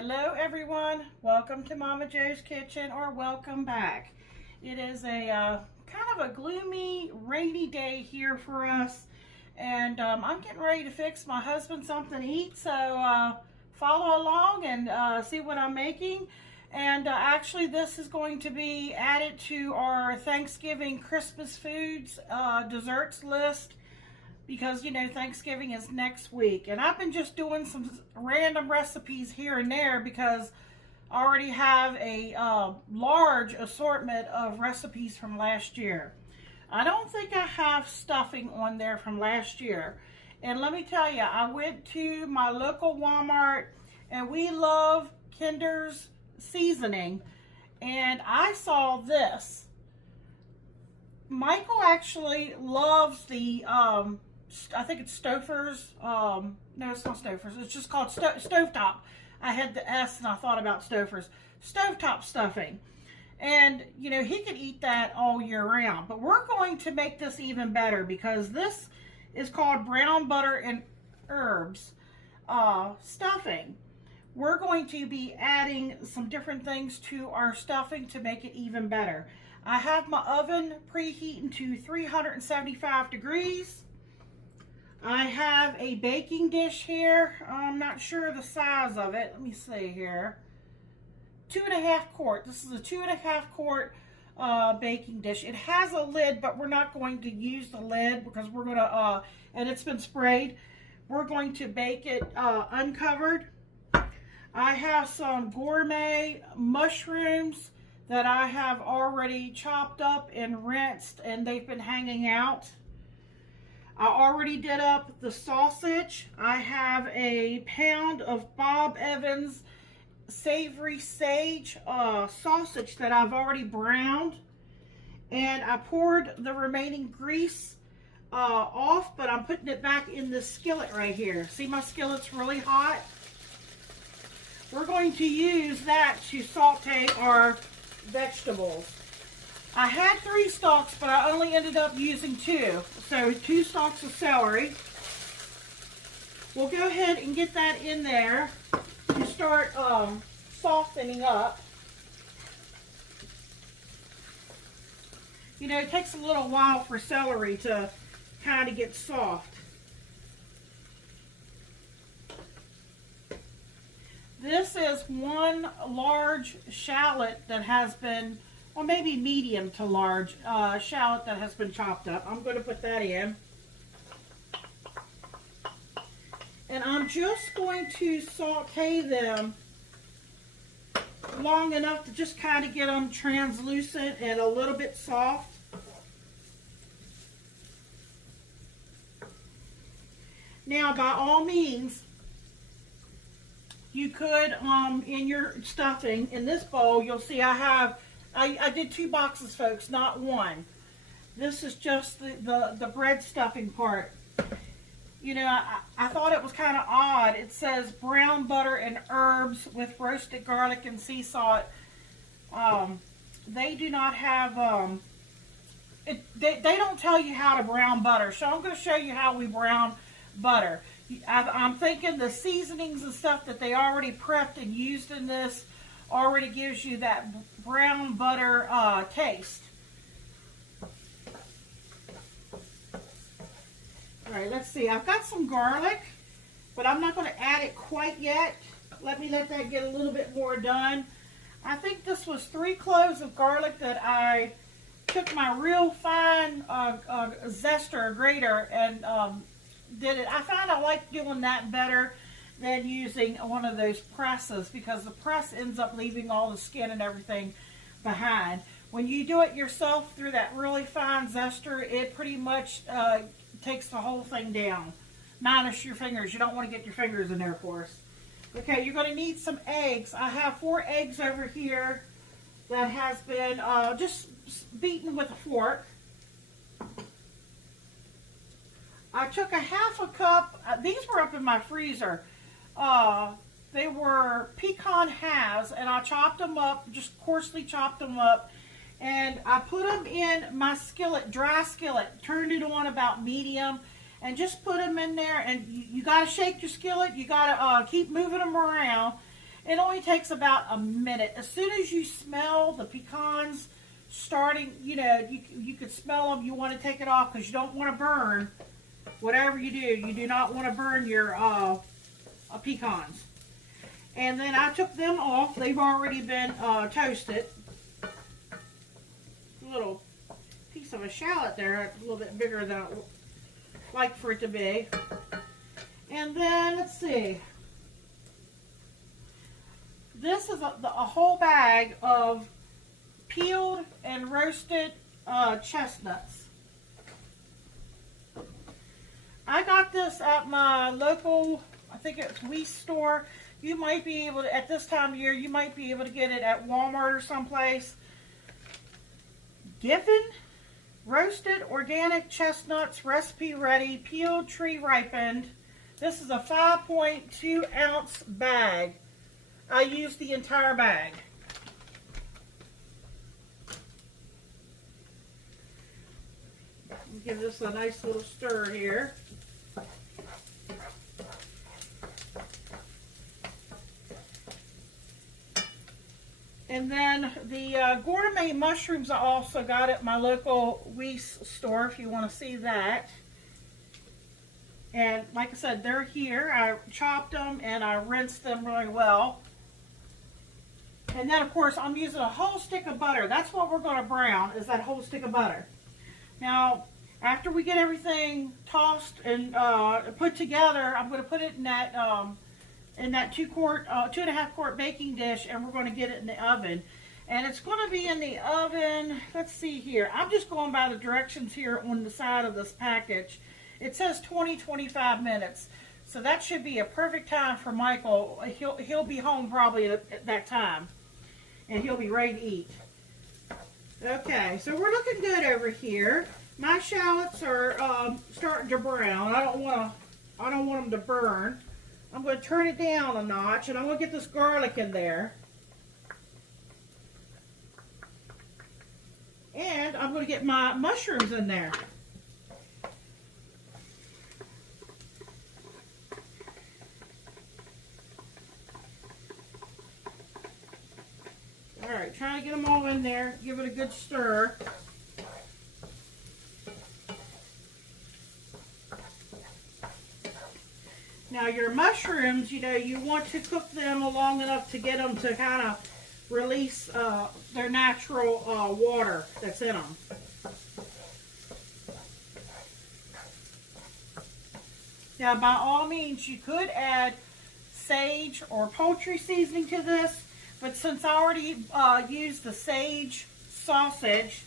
Hello everyone, welcome to Momma Jo's Kitchen, or welcome back. It is a kind of a gloomy, rainy day here for us, and I'm getting ready to fix my husband something to eat, so follow along and see what I'm making. And actually this is going to be added to our Thanksgiving Christmas foods desserts list, because you know Thanksgiving is next week, and I've been just doing some random recipes here and there because I already have a large assortment of recipes from last year. I don't think I have stuffing on there from last year, and let me tell you, I went to my local Walmart, and we love Kinder's seasoning, and I saw this. Michael actually loves the I think it's Stouffer's. No, it's not Stouffer's. It's just called Stovetop. I had the S and I thought about Stouffer's. Stovetop stuffing. And, you know, he could eat that all year round. But we're going to make this even better because this is called brown butter and herbs stuffing. We're going to be adding some different things to our stuffing to make it even better. I have my oven preheating to 375 degrees. I have a baking dish here. I'm not sure the size of it. Let me see here. 2.5 quart. This is a 2.5 quart baking dish. It has a lid, but we're not going to use the lid because we're going to, and it's been sprayed. We're going to bake it uncovered. I have some gourmet mushrooms that I have already chopped up and rinsed, and they've been hanging out. I already did up the sausage. I have a pound of Bob Evans savory sage sausage that I've already browned. And I poured the remaining grease off, but I'm putting it back in the skillet right here. See, my skillet's really hot. We're going to use that to saute our vegetables. I had 3 stalks, but I only ended up using 2. So 2 stalks of celery. We'll go ahead and get that in there to start softening up. You know, it takes a little while for celery to kind of get soft. This is one large shallot that has been, or maybe medium to large shallot that has been chopped up. I'm going to put that in. And I'm just going to saute them long enough to just kind of get them translucent and a little bit soft. Now, by all means, you could, in your stuffing, in this bowl, you'll see I did 2 boxes, folks, not 1. This is just the bread stuffing part. You know, I thought it was kind of odd. It says brown butter and herbs with roasted garlic and sea salt. They do not have, they don't tell you how to brown butter. So I'm going to show you how we brown butter. I'm thinking the seasonings and stuff that they already prepped and used in this already gives you that brown butter taste. Alright, let's see. I've got some garlic, but I'm not going to add it quite yet. Let that get a little bit more done. I think this was 3 cloves of garlic that I took my real fine zester, grater, and did it. I find I like doing that better than using one of those presses, because the press ends up leaving all the skin and everything behind. When you do it yourself through that really fine zester, it pretty much takes the whole thing down. Minus your fingers. You don't want to get your fingers in there, of course. Okay, you're going to need some eggs. I have 4 eggs over here that has been just beaten with a fork. I took a 1/2 cup. These were up in my freezer. They were pecan halves, and I chopped them up, just coarsely chopped them up, and I put them in my skillet, dry skillet, turned it on about medium, and just put them in there. And you got to shake your skillet. You got to keep moving them around, It only takes about a minute. As soon as you smell the pecans starting, you know, you could smell them. You want to take it off because you don't want to burn. Whatever you do, you do not want to burn your pecans. And then I took them off. They've already been toasted. A little piece of a shallot there, a little bit bigger than I like for it to be. And then, let's see. This is a whole bag of peeled and roasted chestnuts. I got this at my local, I think it's Wheat store. You might be able to, at this time of year, you might be able to get it at Walmart or someplace. Giffen roasted organic chestnuts, recipe ready, peeled, tree ripened. This is a 5.2 ounce bag. I used the entire bag. Give this a nice little stir here. And then the gourmet mushrooms I also got at my local Weiss store, if you want to see that. And like I said, they're here. I chopped them and I rinsed them really well. And then, of course, I'm using a whole stick of butter. That's what we're going to brown, is that whole stick of butter. Now, after we get everything tossed and put together, I'm going to put it in that 2.5 quart baking dish, and we're going to get it in the oven. And it's going to be in the oven, let's see here. I'm just going by the directions here on the side of this package. It says 20-25 minutes. So that should be a perfect time for Michael. He'll be home probably at that time. And he'll be ready to eat. Okay, so we're looking good over here. My shallots are starting to brown. I don't want them to burn. I'm going to turn it down a notch, and I'm going to get this garlic in there. And I'm going to get my mushrooms in there. Alright, trying to get them all in there. Give it a good stir. Now your mushrooms, you know, you want to cook them long enough to get them to kind of release their natural water that's in them. Now by all means, you could add sage or poultry seasoning to this, but since I already used the sage sausage,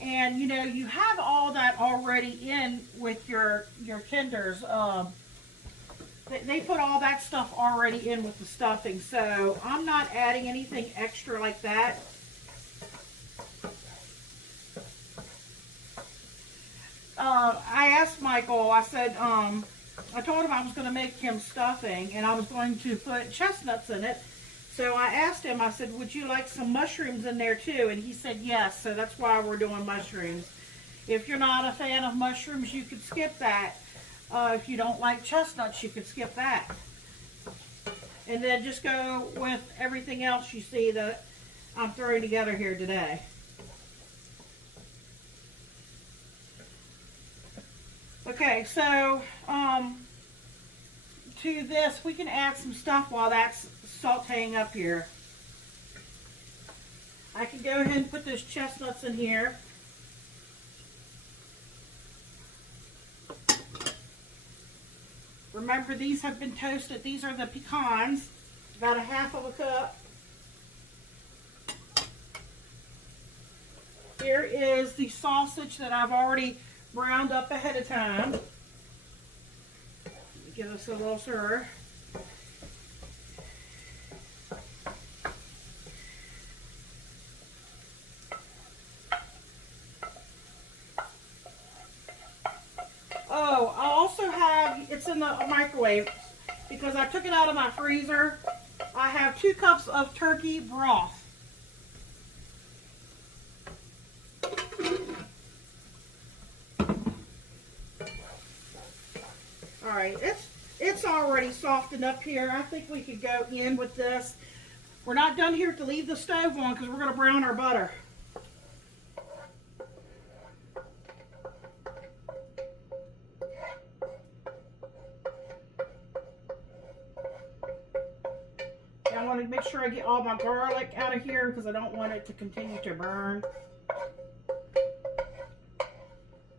and you know, you have all that already in with your tenders. They put all that stuff already in with the stuffing, so I'm not adding anything extra like that. I asked Michael, I said, I told him I was going to make him stuffing, and I was going to put chestnuts in it. So I asked him, I said, would you like some mushrooms in there too? And he said yes, so that's why we're doing mushrooms. If you're not a fan of mushrooms, you could skip that. If you don't like chestnuts, you could skip that. And then just go with everything else you see that I'm throwing together here today. Okay, so to this, we can add some stuff while that's sauteing up here. I can go ahead and put those chestnuts in here. Remember, these have been toasted. These are the pecans, about a half of a cup. Here is the sausage that I've already browned up ahead of time. Give us a little stir. Oh, I also have, it's in the microwave because I took it out of my freezer. I have 2 cups of turkey broth. Alright, It's already softened up here. I think we could go in with this. We're not done here to leave the stove on because we're going to brown our butter. I want to make sure I get all my garlic out of here because I don't want it to continue to burn. I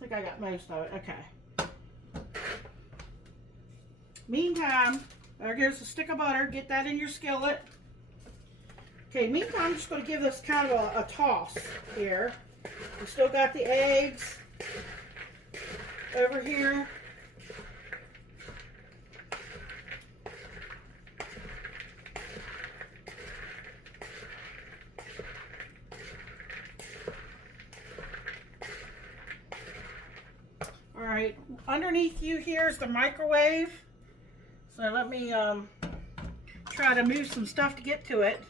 think I got most of it. Okay. Meantime, there goes a stick of butter. Get that in your skillet. Okay, meantime, I'm just going to give this kind of a toss here. We still got the eggs over here. All right, underneath you here is the microwave. So let me try to move some stuff to get to it.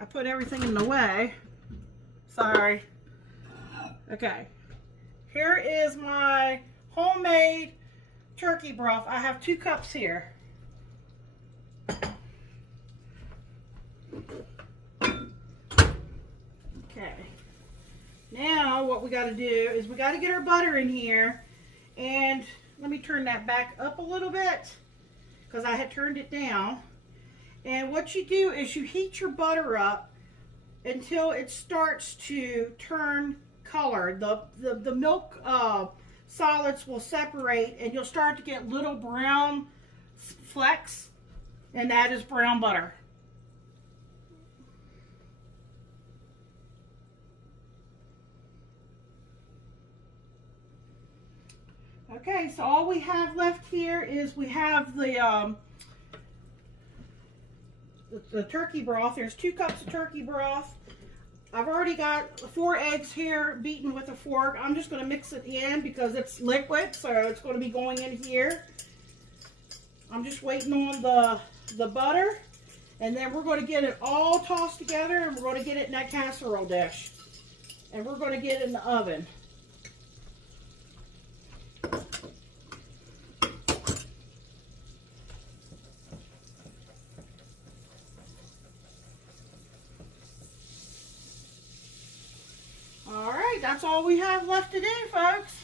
I put everything in the way. Sorry. Okay. Here is my homemade turkey broth. I have 2 cups here. Okay. Now what we got to do is we got to get our butter in here, and let me turn that back up a little bit because I had turned it down. And what you do is you heat your butter up until it starts to turn color. The milk solids will separate and you'll start to get little brown flecks, and that is brown butter. Okay, so all we have left here is we have the turkey broth. There's 2 cups of turkey broth. I've already got 4 eggs here beaten with a fork. I'm just going to mix it in because it's liquid, so it's going to be going in here. I'm just waiting on the butter, and then we're going to get it all tossed together, and we're going to get it in that casserole dish, and we're going to get it in the oven. That's all we have left to do, folks.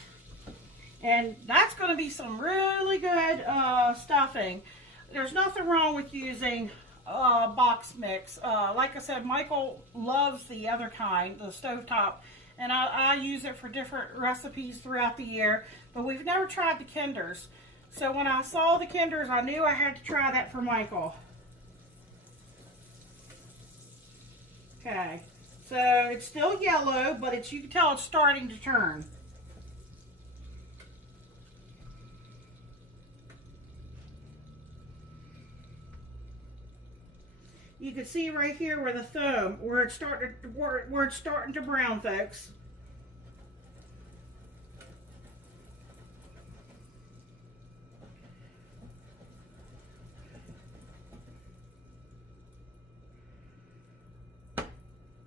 And that's going to be some really good stuffing. There's nothing wrong with using box mix. Like I said, Michael loves the other kind, the stovetop, and I use it for different recipes throughout the year, but we've never tried the Kinders. So when I saw the Kinders, I knew I had to try that for Michael. Okay. So it's still yellow, but you can tell it's starting to turn. You can see right here where the foam, where it's starting to brown, folks.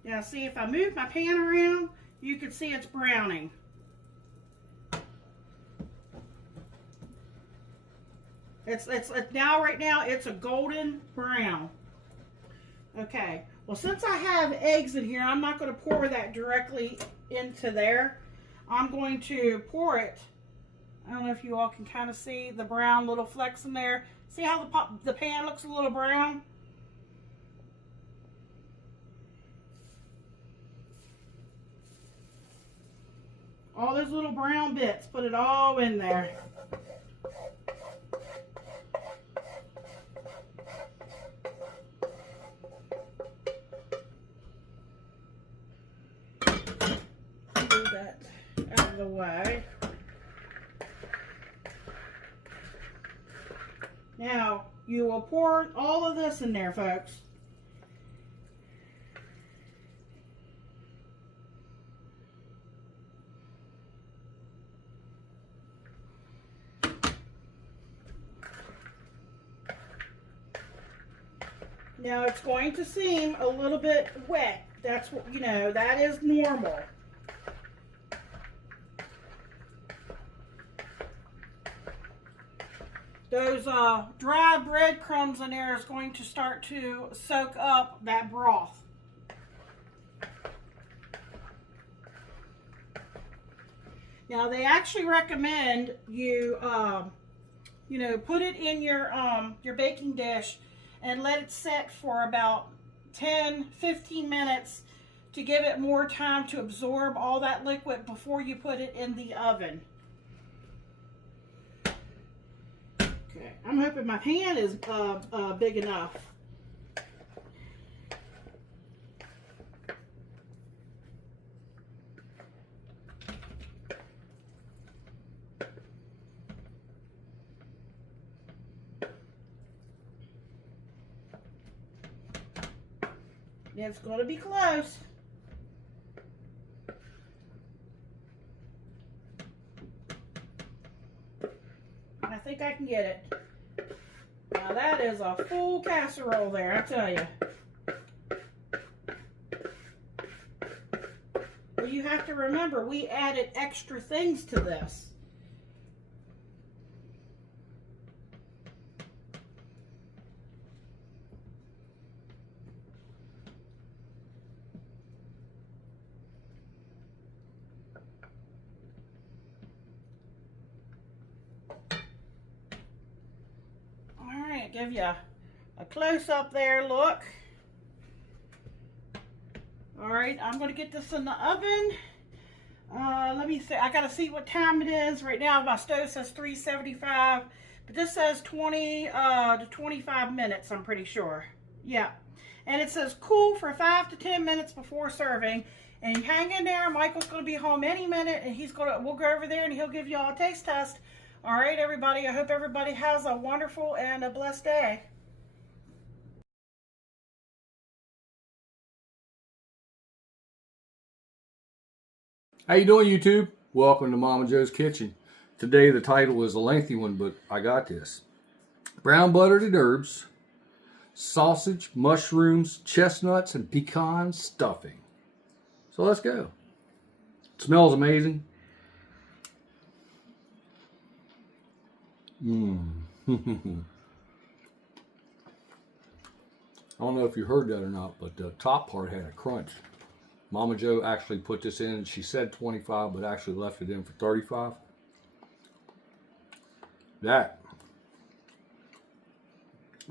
Now see, if I move my pan around, you can see it's browning. It's now, right now, it's a golden brown. Okay, well, since I have eggs in here, I'm not going to pour that directly into there. I'm going to pour it. I don't know if you all can kind of see the brown little flecks in there. See how the pan looks a little brown? All those little brown bits, put it all in there. Move that out of the way. Now, you will pour all of this in there, folks. Now it's going to seem a little bit wet. That's what, you know, that is normal. those dry breadcrumbs in there is going to start to soak up that broth. Now they actually recommend you, you know, put it in your baking dish and let it set for about 10-15 minutes to give it more time to absorb all that liquid before you put it in the oven. Okay, I'm hoping my pan is big enough. It's going to be close. I think I can get it. Now that is a full casserole there, I tell you. Well, you have to remember, we added extra things to this. Give you a close-up there look. All right, I'm going to get this in the oven. Let me see. I got to see what time it is. Right now, my stove says 375, but this says 20 to 25 minutes, I'm pretty sure. Yeah. And it says cool for 5 to 10 minutes before serving. And you hang in there. Michael's going to be home any minute, and we'll go over there, and he'll give you all a taste test. All right, everybody, I hope everybody has a wonderful and a blessed day. How you doing, YouTube? Welcome to Momma Jo's Kitchen. Today the title is a lengthy one, but I got this. Brown buttered and herbs, sausage, mushrooms, chestnuts, and pecan stuffing. So let's go. It smells amazing. I don't know if you heard that or not, but the top part had a crunch. Momma Jo actually put this in. She said 25, but actually left it in for 35. That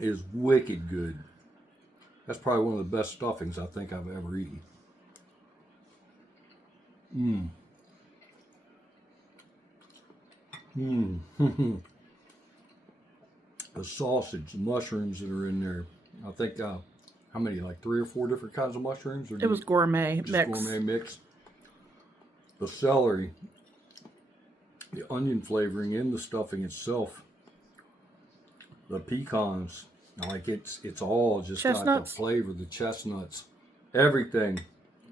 is wicked good. That's probably one of the best stuffings I think I've ever eaten. The sausage, the mushrooms that are in there. I think, how many, like 3 or 4 different kinds of mushrooms? Or it was gourmet just mix. Gourmet mix. The celery, the onion flavoring in the stuffing itself. The pecans, like it's all just got the flavor, the chestnuts. Everything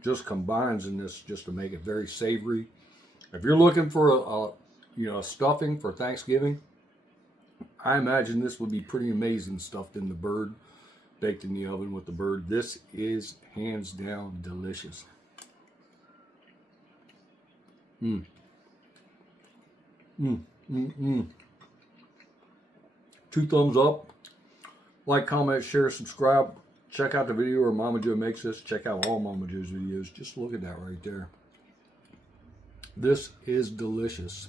just combines in this just to make it very savory. If you're looking for a stuffing for Thanksgiving, I imagine this would be pretty amazing, stuffed in the bird, baked in the oven with the bird. This is hands down delicious. 2 thumbs up. Like, comment, share, subscribe. Check out the video where Momma Jo makes this. Check out all Momma Jo's videos. Just look at that right there. This is delicious.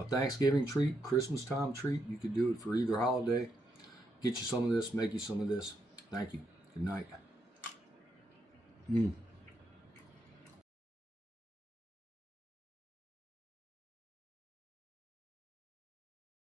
A Thanksgiving treat, Christmas time treat. You could do it for either holiday. Get you some of this, make you some of this. Thank you. Good night.